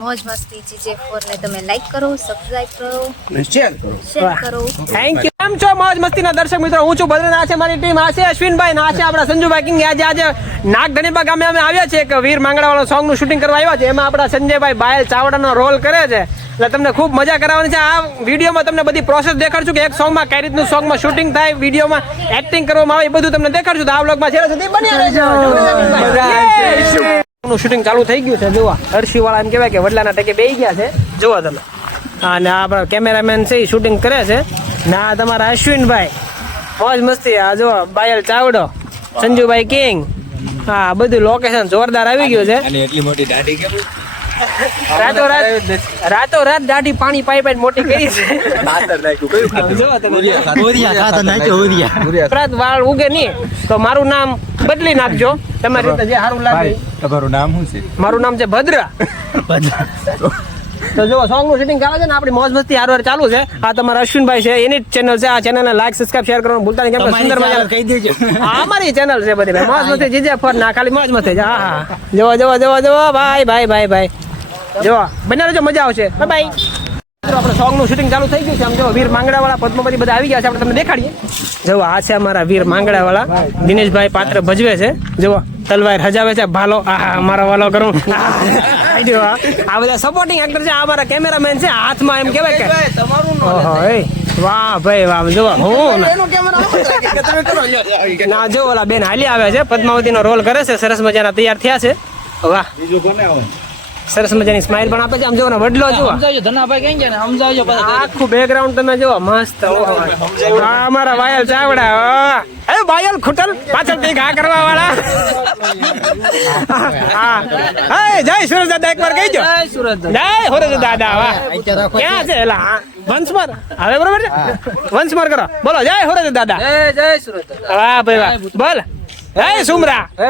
મોજ મસ્તી GJ four ને તમે લાઈક કરો સબસ્ક્રાઇબ કરો. અને શેર કરો. શેર કરો. થેન્ક યુ કેમ છો? મોજ મસ્તીના દર્શક મિત્રો હું છું ભદ્રન આ છે મારી ટીમ આ છે અશ્વિનભાઈ ના આ છે આપણા સંજુભાઈ કિંગ. આજે આજે નાગધણીપા ગામે અમે આવ્યા છે એક વીર માંગડાવાળો સોંગનું શૂટિંગ કરવા આવ્યા છે એમાં આપણા સંજયભાઈ બાયલ ચાવડાનો રોલ કરે છે. એટલે તમને ખૂબ મજા કરાવવાની છે. આ વિડીયોમાં તમને બધી પ્રોસેસ દેખાડશું કે એક સોંગમાં કઈ રીતનું સોંગમાં શૂટિંગ થાય વિડીયોમાં એક્ટિંગ કરવામાં આવે એ બધું તમને દેખાડશું. તો આ બ્લોગમાં છેલ્લે સુધી બન્યા રહેજો. નું શૂટિંગ ચાલુ થઈ ગયું છે, જોવા. હર્ષી વાળા એમ કહેવાય કે વડલાના ટેકે બેસી ગયા છે. જોવા તમે. અને આપણા કેમેરામેન છે, એ શૂટિંગ કરે છે. ને આ તમારા અશ્વિનભાઈ. મોજ મસ્તી, આ જો બાયલ ચાવડો, સંજુભાઈ કિંગ. હા બધું લોકેશન જોરદાર આવી ગયું છે. એટલી મોટી દાઢી કેમ? રાતો રાત રાતો રાત દાઢી પાણી પાઈ પાઈ મોટી કરી છે. ખાતર નાખ્યું કયું ખાતર જો તમે ઓરિયા ખાતર નાખ્યું ઓરિયા. ઉપરાંત વાળ ઉગે નહીં. તો મારું નામ બદલી નાખજો. તમારી રીતે જે સારું લાગે. તમારું નામ શું છે? મારું નામ છે ભદ્રા. તો જો સોંગનું શૂટિંગ ચાલે છે ને આપણી મોજ મસ્તી હારવાર ચાલુ છે. આ તમારા અશ્વિનભાઈ છે એની જ ચેનલ છે. આ ચેનલને લાઈક સબસ્ક્રાઇબ શેર કરવાનું ભૂલતા નહીં. કેમ કે સુંદર મજા કહી દેજો. આ અમારી ચેનલ છે બધી મોજ મસ્તી જીજે ફર ના ખાલી મોજ મસ્તી હા હા. જોવો જોવો જોવો જોવો ભાઈ ભાઈ ભાઈ ભાઈ. જોવો બને રહેજો મજા આવશે. બાય બાય મિત્રો આપણે સોંગનું શૂટિંગ ચાલુ થઈ ગયું છે. આમ જો વીર માંગડા વાળા પદ્મપતિ બધા આવી ગયા છે. આપણે તમને દેખાડીએ. જો આ છે અમારા વીર માંગડા વાળા દિનેશભાઈ પાત્ર ભજવે છે. જો તલવાર હજાવે છે. ભાલો આહા મારો વાલો કરું. આ. આ બધા સપોર્ટિંગ એક્ટર છે. આ મારા કેમેરામેન છે. હાથમાં એમ કહેવાય કે ઓહો એ. વાહ ભાઈ વાહ જો હું ના જો ઓલા બેન હાલી આવે છે. પદ્માવતી નો રોલ કરે છે. સરસ મજાના તૈયાર થયા છે. વાહ. બીજું કોને આવે? સરસ મજાની સ્માઈલ પણ આપે છે. આમ જો ને વડલો જો સમજાવજો ધનાભાઈ કઈ ગયા ને સમજાવજો આખું બેકગ્રાઉન્ડ તમે જો મસ્ત. ઓહો. આ અમારા વાયલ ચાવડા. એ વાયલ ખુટલ. કઈ ઘા કરવા વાળા હા. હે જય સુરજ દાદા એકવાર કહી દો જય સુરત જય સુરજ દાદા વાહ ક્યાં છે એલા? હા, વંશમાર. હવે બરોબર છે? વંશમાર કરો. બોલો જય સુરજ દાદા જય જય સુરત વાહ ભાઈ વાહ. બોલ. જય સુમરા.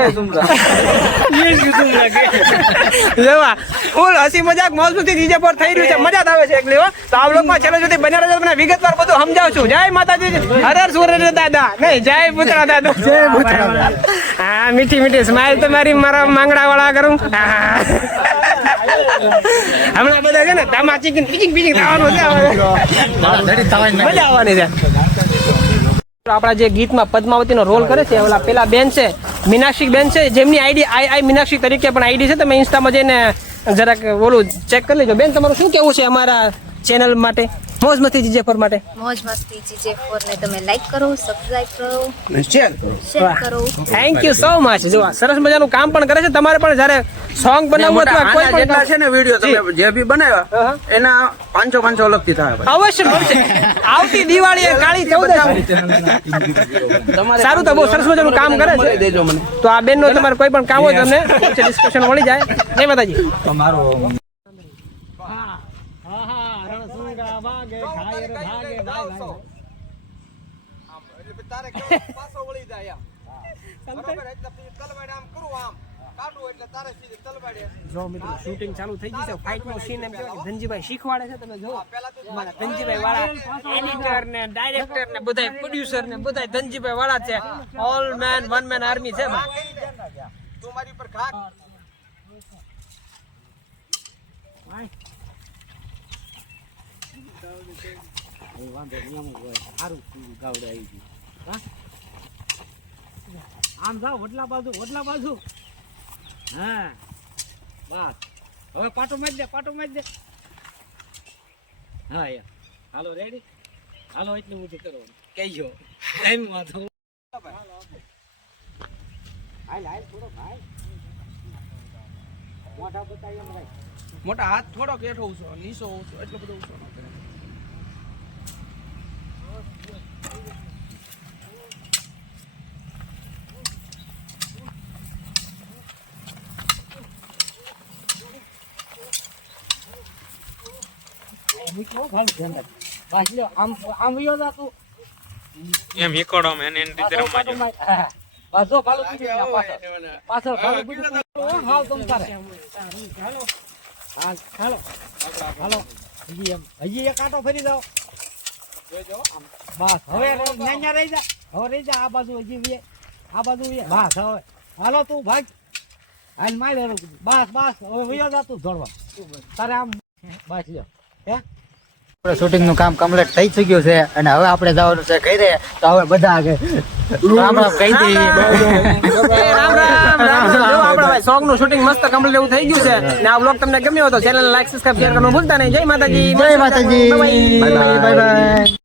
લેવા. ફૂલ હસી મજાક મોજ મસ્તી જીજે પર થઈ રહ્યું છે. મજા આવે છે એકલી હો તો આ બ્લોગમાં છેલ્લે સુધી બન્યા રહેજો. તમને વિગતવાર બધું સમજાવું છું. જય માતાજી. હર હર સૂર્ય દાદા. નહીં જય પુત્રા દાદા. જય પુત્રા હા મીઠી મીઠી સ્માઈલ તમારી મારા માંગડા વાળા કરું. હમણાં બધા છે ને તમાચી પીચિંગ પીચિંગ થવાનું છે મજા આવવાની છે. આપણા જે ગીતમાં પદ્માવતીનો રોલ કરે છે, ઓલા પેલા બેન છે મીનાક્ષી બેન છે, જેમની આઈડી આઈ આઈ મીનાક્ષી તરીકે પણ આઈડી છે, તમે ઇન્સ્ટામાં જઈને જરાક ઓલું ચેક કરી લેજો. બેન, તમારું શું કેવું છે અમારા ચેનલ માટે? મોજ મસ્તી જીજે પર માટે. મોજ મસ્તી જીજે ફોર ને તમે લાઈક કરો સબસ્ક્રાઇબ કરો. અને શેર કરો. શેર કરો. થેન્ક યુ સો મચ જો સરસ મજાનું કામ પણ કરે છે. તમારે પણ જ્યારે સોંગ બનાવવું અથવા કોઈ પણ જેટલા છે ને વીડિયો તમે જે બી બનાવ્યા. એના પાંચસો પાંચસો અલગથી થાય અવશ્ય મળશે. આવતી દિવાળી કાળી ચૌદશ. સારું તો બહુ સરસ મજાનું કામ કરે છે. દેજો મને. તો આ બેન નો તમારે કોઈ પણ કામ હોય તમને ડિસ્કશન મળી જાય. નહીં માતાજી? તમારો જો મિત્રો શૂટિંગ ચાલુ થઈ ગઈ છે. ફાઇટ નો સીન એમ કહેવાય ધનજીભાઈ શીખવાડે છે તમે જો અમારા ધનજીભાઈ વાળા એડિટર ને ડાયરેક્ટર ને બધાય પ્રોડ્યુસર ને બધાય ધનજીભાઈ વાળા છે. All man one man army છે ભાઈ. આમ જાઓ વડલા બાજુ ઓટલા બાજુ. હા. બસ. હવે પાટો મારી દે પાટો મારી દે. હા યાર હાલો રેડી હાલો એટલું બધું કરો કહેજો. ટાઈમ વાંધો હાલ હાલ થોડો ભાઈ. મોટા બતાવી એમ ભાઈ. મોટા હાથ થોડોક હેઠો ઊંચો નીચો ઊંચો એટલો બધો ઉછો ન કરે. આમ આમ વયો જા એમ હીકોડો હાલો હાલ એમ હજી એક આટો ફરી જાઓ. બસ હવે રહી જા હવે રહી જા આ બાજુ હજી વે આ બાજુ વે હવે હાલો તું ભાગ હાલ માર બસ બસ હવે વયો જા તું દોડવા તારે આમ બસ લ્યો આપણે શૂટિંગનું કામ કમ્પ્લીટ થઈ ચુક્યું છે અને હવે આપણે જવાનું છે ઘરે તો હવે બધા રામ રામ કહી દઈએ. રામ રામ. રામ રામ જો આપણે ભાઈ સોંગનું શૂટિંગ મસ્ત કમ્પ્લીટ એવું થઈ ગયું છે ને આ બ્લોગ તમને ગમ્યો હતો તો ચેનલ લાઈક સબસ્ક્રાઇબ શેર કરવાનું ભૂલતા નહીં. જય માતાજી. જય માતાજી. Bye bye